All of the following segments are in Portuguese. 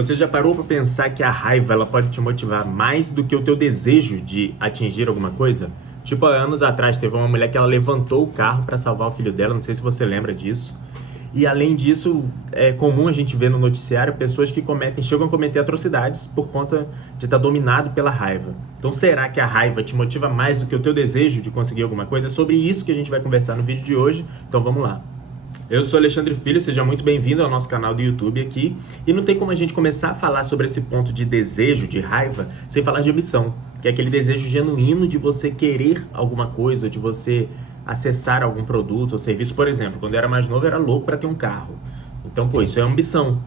Você já parou para pensar que a raiva ela pode te motivar mais do que o teu desejo de atingir alguma coisa? Tipo, há anos atrás teve uma mulher que ela levantou o carro para salvar o filho dela, não sei se você lembra disso. E além disso, é comum a gente ver no noticiário pessoas que chegam a cometer atrocidades por conta de estar dominado pela raiva. Então, será que a raiva te motiva mais do que o teu desejo de conseguir alguma coisa? É sobre isso que a gente vai conversar no vídeo de hoje. Então, vamos lá. Eu sou Alexandre Filho, seja muito bem-vindo ao nosso canal do YouTube aqui. E não tem como a gente começar a falar sobre esse ponto de desejo, de raiva, sem falar de ambição, que é aquele desejo genuíno de você querer alguma coisa, de você acessar algum produto ou serviço. Por exemplo, quando eu era mais novo, eu era louco para ter um carro. Então, isso é ambição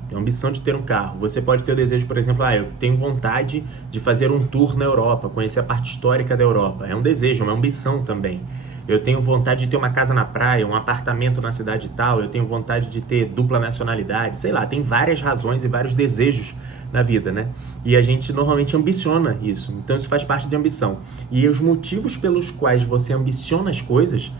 de ter um carro. Você pode ter o desejo, por exemplo, eu tenho vontade de fazer um tour na Europa, conhecer a parte histórica da Europa. É um desejo, é uma ambição também. Eu tenho vontade de ter uma casa na praia, um apartamento na cidade tal, eu tenho vontade de ter dupla nacionalidade, sei lá, tem várias razões e vários desejos na vida, né? E a gente normalmente ambiciona isso, então isso faz parte de ambição. E os motivos pelos quais você ambiciona as coisas,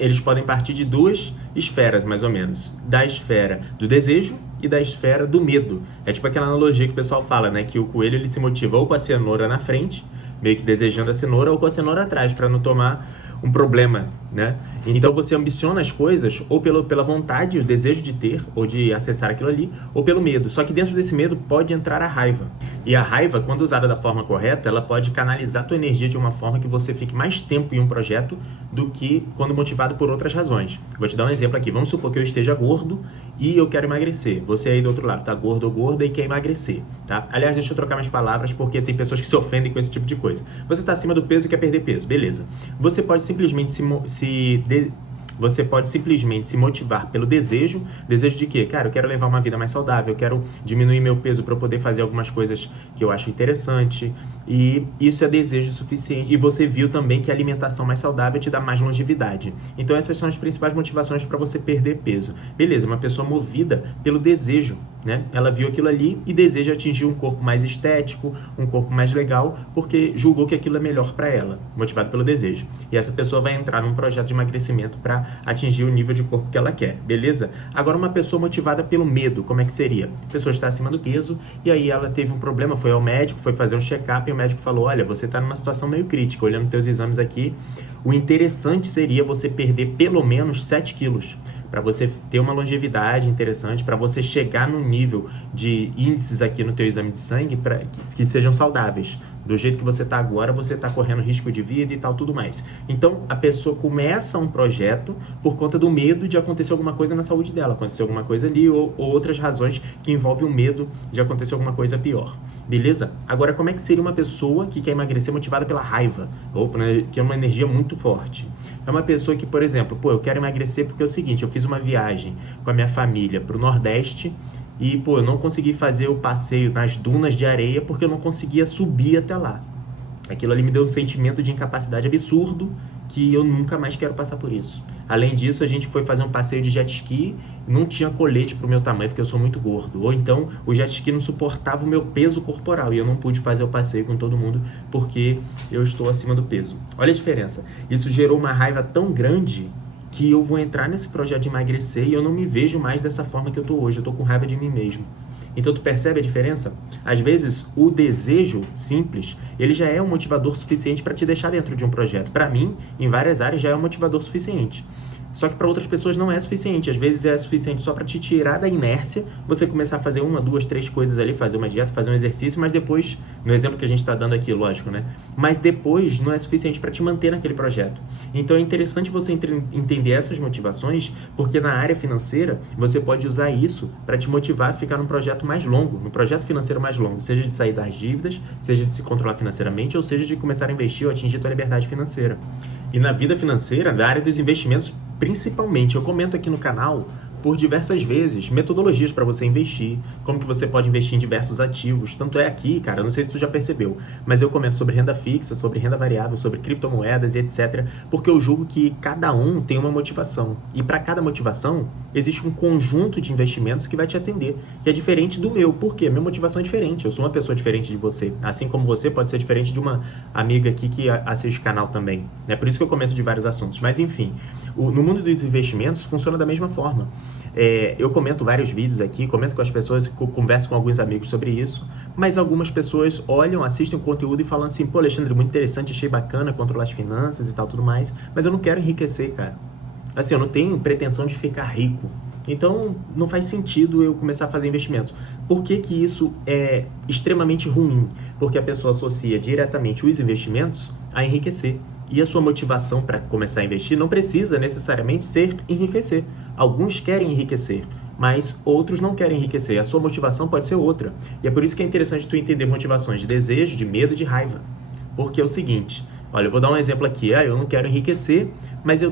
eles podem partir de duas esferas, mais ou menos. Da esfera do desejo e da esfera do medo. É tipo aquela analogia que o pessoal fala, né? Que o coelho ele se motiva ou com a cenoura na frente, meio que desejando a cenoura, ou com a cenoura atrás, para não tomar um problema, né? Então você ambiciona as coisas ou pela vontade, o desejo de ter ou de acessar aquilo ali, ou pelo medo. Só que dentro desse medo pode entrar a raiva. E a raiva, quando usada da forma correta, ela pode canalizar a tua energia de uma forma que você fique mais tempo em um projeto do que quando motivado por outras razões. Vou te dar um exemplo aqui. Vamos supor que eu esteja gordo e eu quero emagrecer. Você aí do outro lado tá gordo ou gorda e quer emagrecer, tá? Aliás, deixa eu trocar mais palavras porque tem pessoas que se ofendem com esse tipo de coisa. Você tá acima do peso e quer perder peso, beleza. Você pode simplesmente se motivar pelo desejo de quê? Cara, eu quero levar uma vida mais saudável, eu quero diminuir meu peso para eu poder fazer algumas coisas que eu acho interessante, e isso é desejo suficiente. E você viu também que a alimentação mais saudável te dá mais longevidade. Então essas são as principais motivações para você perder peso. Beleza, uma pessoa movida pelo desejo, né? Ela viu aquilo ali e deseja atingir um corpo mais estético, um corpo mais legal, porque julgou que aquilo é melhor para ela, motivado pelo desejo. E essa pessoa vai entrar num projeto de emagrecimento para atingir o nível de corpo que ela quer, beleza? Agora, uma pessoa motivada pelo medo, como é que seria? A pessoa está acima do peso e aí ela teve um problema, foi ao médico, foi fazer um check-up e o médico falou, olha, você está numa situação meio crítica, olhando teus exames aqui, o interessante seria você perder pelo menos 7 quilos. Para você ter uma longevidade interessante, para você chegar num nível de índices aqui no teu exame de sangue que sejam saudáveis. Do jeito que você está agora, você está correndo risco de vida e tal, tudo mais. Então, a pessoa começa um projeto por conta do medo de acontecer alguma coisa na saúde dela, acontecer alguma coisa ali ou outras razões que envolvem o medo de acontecer alguma coisa pior. Beleza? Agora, como é que seria uma pessoa que quer emagrecer motivada pela raiva? Ou que é uma energia muito forte? É uma pessoa que, por exemplo, eu quero emagrecer porque é o seguinte, eu fiz uma viagem com a minha família para o Nordeste e, eu não consegui fazer o passeio nas dunas de areia porque eu não conseguia subir até lá. Aquilo ali me deu um sentimento de incapacidade absurdo que eu nunca mais quero passar por isso. Além disso, a gente foi fazer um passeio de jet ski, não tinha colete pro meu tamanho, porque eu sou muito gordo. Ou então, o jet ski não suportava o meu peso corporal e eu não pude fazer o passeio com todo mundo porque eu estou acima do peso. Olha a diferença. Isso gerou uma raiva tão grande que eu vou entrar nesse projeto de emagrecer e eu não me vejo mais dessa forma que eu tô hoje. Eu tô com raiva de mim mesmo. Então, tu percebe a diferença? Às vezes, o desejo simples, ele já é um motivador suficiente para te deixar dentro de um projeto. Para mim, em várias áreas, já é um motivador suficiente. Só que para outras pessoas não é suficiente. Às vezes é suficiente só para te tirar da inércia, você começar a fazer 1, 2, 3 coisas ali, fazer uma dieta, fazer um exercício, mas depois, no exemplo que a gente está dando aqui, lógico, né? Mas depois não é suficiente para te manter naquele projeto. Então é interessante você entender essas motivações, porque na área financeira você pode usar isso para te motivar a ficar num projeto mais longo, num projeto financeiro mais longo, seja de sair das dívidas, seja de se controlar financeiramente, ou seja de começar a investir ou atingir a tua liberdade financeira. E na vida financeira, na área dos investimentos, principalmente, eu comento aqui no canal por diversas vezes metodologias para você investir, como que você pode investir em diversos ativos. Tanto é aqui, cara, não sei se tu já percebeu, mas eu comento sobre renda fixa, sobre renda variável, sobre criptomoedas e etc, porque eu julgo que cada um tem uma motivação. E para cada motivação, existe um conjunto de investimentos que vai te atender. E é diferente do meu. Por quê? Minha motivação é diferente. Eu sou uma pessoa diferente de você. Assim como você pode ser diferente de uma amiga aqui que assiste o canal também. É por isso que eu comento de vários assuntos. Mas enfim, No mundo dos investimentos funciona da mesma forma. Eu comento vários vídeos aqui, comento com as pessoas, converso com alguns amigos sobre isso, mas algumas pessoas olham, assistem o conteúdo e falam assim, pô, Alexandre, muito interessante, achei bacana controlar as finanças e tal, tudo mais, mas eu não quero enriquecer, cara. Assim, eu não tenho pretensão de ficar rico. Então, não faz sentido eu começar a fazer investimentos. Por que que isso é extremamente ruim? Porque a pessoa associa diretamente os investimentos a enriquecer. E a sua motivação para começar a investir não precisa necessariamente ser enriquecer. Alguns querem enriquecer, mas outros não querem enriquecer. A sua motivação pode ser outra. E é por isso que é interessante tu entender motivações de desejo, de medo, de raiva. Porque é o seguinte, olha, eu vou dar um exemplo aqui. Eu não quero enriquecer, mas eu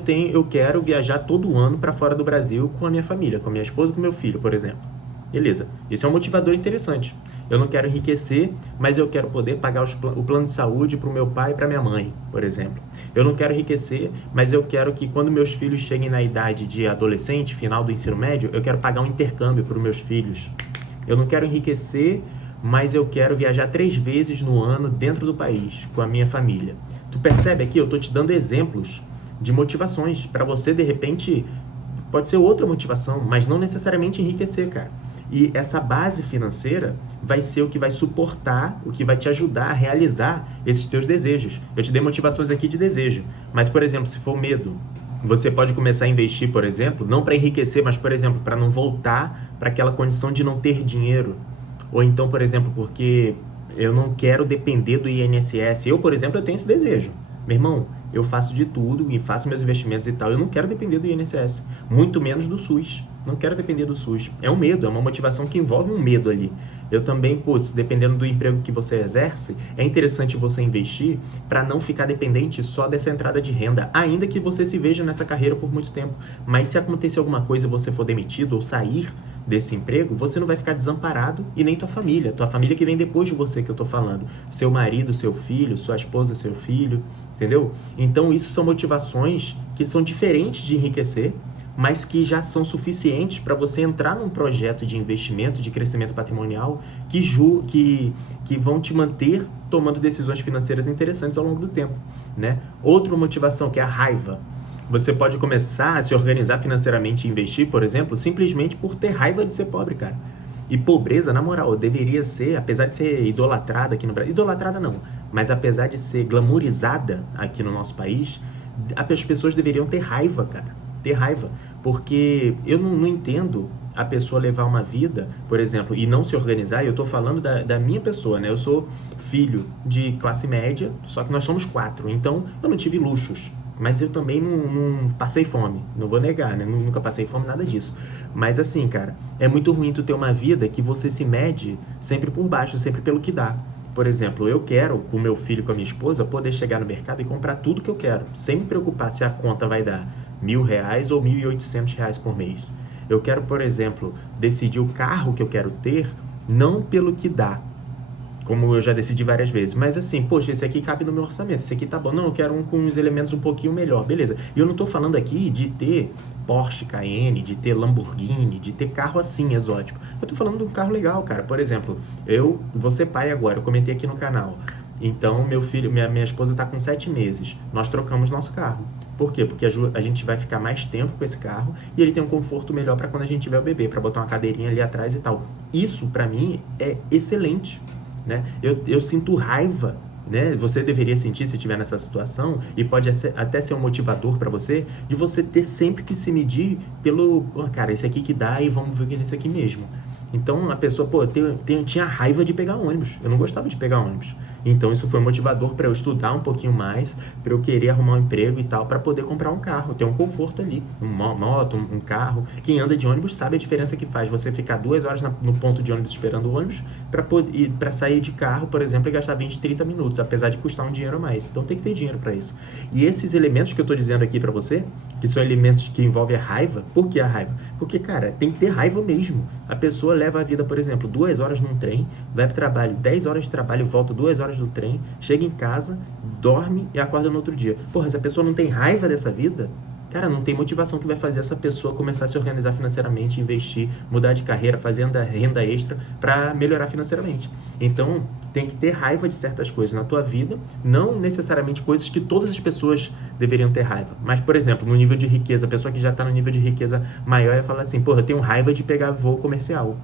quero viajar todo ano para fora do Brasil com a minha família, com a minha esposa e com o meu filho, por exemplo. Beleza, esse é um motivador interessante. Eu não quero enriquecer, mas eu quero poder pagar o plano de saúde para o meu pai e para minha mãe, por exemplo. Eu não quero enriquecer, mas eu quero que quando meus filhos cheguem na idade de adolescente, final do ensino médio, eu quero pagar um intercâmbio para os meus filhos. Eu não quero enriquecer, mas eu quero viajar 3 vezes no ano dentro do país, com a minha família. Tu percebe aqui? Eu estou te dando exemplos de motivações. Para você, de repente, pode ser outra motivação, mas não necessariamente enriquecer, cara. E essa base financeira vai ser o que vai suportar, o que vai te ajudar a realizar esses teus desejos. Eu te dei motivações aqui de desejo, mas, por exemplo, se for medo, você pode começar a investir, por exemplo, não para enriquecer, mas, por exemplo, para não voltar para aquela condição de não ter dinheiro. Ou então, por exemplo, porque eu não quero depender do INSS. Eu, por exemplo, eu tenho esse desejo. Meu irmão, eu faço de tudo e faço meus investimentos e tal. Eu não quero depender do INSS, muito menos do SUS. Não quero depender do SUS. É um medo, é uma motivação que envolve um medo ali. Eu também, dependendo do emprego que você exerce, é interessante você investir para não ficar dependente só dessa entrada de renda, ainda que você se veja nessa carreira por muito tempo. Mas se acontecer alguma coisa e você for demitido ou sair desse emprego, você não vai ficar desamparado e nem tua família que vem depois de você que eu tô falando. Seu marido, seu filho, sua esposa, seu filho, entendeu? Então isso são motivações que são diferentes de enriquecer, mas que já são suficientes para você entrar num projeto de investimento, de crescimento patrimonial, que vão te manter tomando decisões financeiras interessantes ao longo do tempo, né? Outra motivação, que é a raiva. Você pode começar a se organizar financeiramente e investir, por exemplo, simplesmente por ter raiva de ser pobre, cara. E pobreza, na moral, deveria ser, apesar de ser idolatrada aqui no Brasil, idolatrada não, mas apesar de ser glamourizada aqui no nosso país, as pessoas deveriam ter raiva, cara. Ter raiva, porque eu não entendo a pessoa levar uma vida, por exemplo, e não se organizar. Eu tô falando da minha pessoa, né? Eu sou filho de classe média, só que nós somos 4, então eu não tive luxos, mas eu também não passei fome, não vou negar, né? Nunca passei fome, nada disso. Mas assim, cara, é muito ruim tu ter uma vida que você se mede sempre por baixo, sempre pelo que dá. Por exemplo, eu quero, com meu filho e com a minha esposa, poder chegar no mercado e comprar tudo que eu quero, sem me preocupar se a conta vai dar R$1.000 ou R$1.800 por mês. Eu quero, por exemplo, decidir o carro que eu quero ter, não pelo que dá, como eu já decidi várias vezes, mas assim, poxa, esse aqui cabe no meu orçamento, esse aqui tá bom, não, eu quero um com os elementos um pouquinho melhor, beleza. E eu não tô falando aqui de ter Porsche Cayenne, de ter Lamborghini, de ter carro assim, exótico. Eu tô falando de um carro legal, cara. Por exemplo, eu vou ser pai agora, eu comentei aqui no canal. Então, meu filho, minha esposa tá com 7 meses, nós trocamos nosso carro. Por quê? Porque a gente vai ficar mais tempo com esse carro e ele tem um conforto melhor para quando a gente tiver o bebê, para botar uma cadeirinha ali atrás e tal. Isso, para mim, é excelente, né? Eu sinto raiva, né? Você deveria sentir se estiver nessa situação, e pode até ser um motivador para você, de você ter sempre que se medir pelo, cara, esse aqui que dá e vamos ver nesse aqui mesmo. Então a pessoa, tinha raiva de pegar ônibus, eu não gostava de pegar ônibus. Então isso foi motivador para eu estudar um pouquinho mais, para eu querer arrumar um emprego e tal, para poder comprar um carro, ter um conforto ali, uma moto, um carro. Quem anda de ônibus sabe a diferença que faz você ficar 2 horas no ponto de ônibus esperando o ônibus, para sair de carro, por exemplo, e gastar 20, 30 minutos, apesar de custar um dinheiro a mais. Então tem que ter dinheiro para isso. E esses elementos que eu tô dizendo aqui para você, que são elementos que envolvem a raiva. Por que a raiva? Porque, cara, tem que ter raiva mesmo. A pessoa leva a vida, por exemplo, 2 horas num trem, vai pro trabalho, 10 horas de trabalho, volta 2 horas do trem, chega em casa, dorme e acorda no outro dia. Porra, se a pessoa não tem raiva dessa vida, Cara, não tem motivação que vai fazer essa pessoa começar a se organizar financeiramente, investir, mudar de carreira, fazer renda extra para melhorar financeiramente. Então, tem que ter raiva de certas coisas na tua vida, não necessariamente coisas que todas as pessoas deveriam ter raiva. Mas, por exemplo, no nível de riqueza, a pessoa que já está no nível de riqueza maior ia falar assim, porra, eu tenho raiva de pegar voo comercial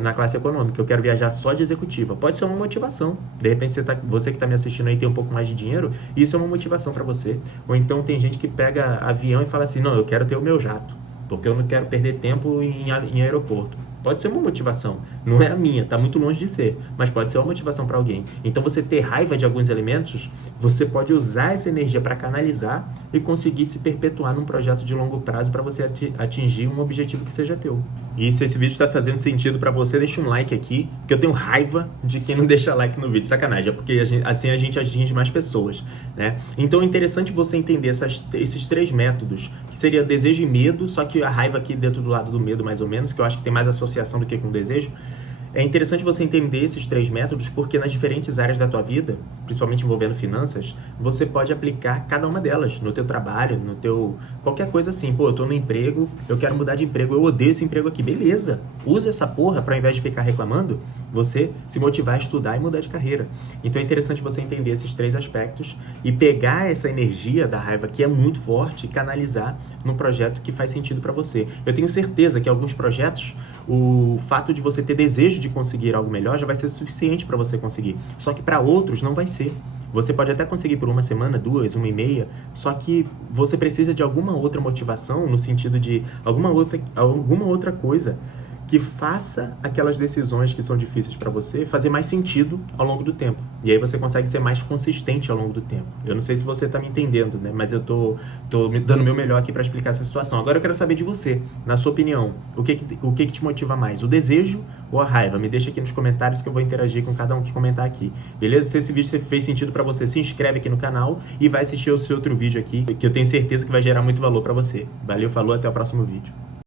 na classe econômica, eu quero viajar só de executiva. Pode ser uma motivação. De repente, você que está me assistindo aí tem um pouco mais de dinheiro, isso é uma motivação para você. Ou então tem gente que pega avião e fala assim, não, eu quero ter o meu jato, porque eu não quero perder tempo em aeroporto. Pode ser uma motivação, não é a minha, está muito longe de ser, mas pode ser uma motivação para alguém. Então você ter raiva de alguns elementos, você pode usar essa energia para canalizar e conseguir se perpetuar num projeto de longo prazo para você atingir um objetivo que seja teu. E se esse vídeo está fazendo sentido para você, deixa um like aqui, porque eu tenho raiva de quem não deixa like no vídeo, sacanagem, é porque assim a gente atinge mais pessoas, né? Então é interessante você entender esses 3 métodos, que seria desejo e medo, só que a raiva aqui dentro do lado do medo mais ou menos, que eu acho que tem mais associação do que com desejo. É interessante você entender esses 3 métodos porque nas diferentes áreas da tua vida, principalmente envolvendo finanças, você pode aplicar cada uma delas no teu trabalho, no teu... qualquer coisa assim. Pô, eu tô no emprego, eu quero mudar de emprego, eu odeio esse emprego aqui. Beleza, usa essa porra para ao invés de ficar reclamando, você se motivar a estudar e mudar de carreira. Então é interessante você entender esses 3 aspectos e pegar essa energia da raiva que é muito forte e canalizar num projeto que faz sentido para você. Eu tenho certeza que alguns projetos, o fato de você ter desejo de conseguir algo melhor já vai ser suficiente para você conseguir. Só que para outros não vai ser. Você pode até conseguir por 1 semana, 2, 1,5, só que você precisa de alguma outra motivação, no sentido de alguma outra coisa que faça aquelas decisões que são difíceis para você fazer mais sentido ao longo do tempo. E aí você consegue ser mais consistente ao longo do tempo. Eu não sei se você está me entendendo, né? Mas eu tô me dando o meu melhor aqui para explicar essa situação. Agora eu quero saber de você, na sua opinião, o que te motiva mais? O desejo ou a raiva? Me deixa aqui nos comentários que eu vou interagir com cada um que comentar aqui. Beleza? Se esse vídeo fez sentido para você, se inscreve aqui no canal e vai assistir o seu outro vídeo aqui, que eu tenho certeza que vai gerar muito valor para você. Valeu, falou, até o próximo vídeo.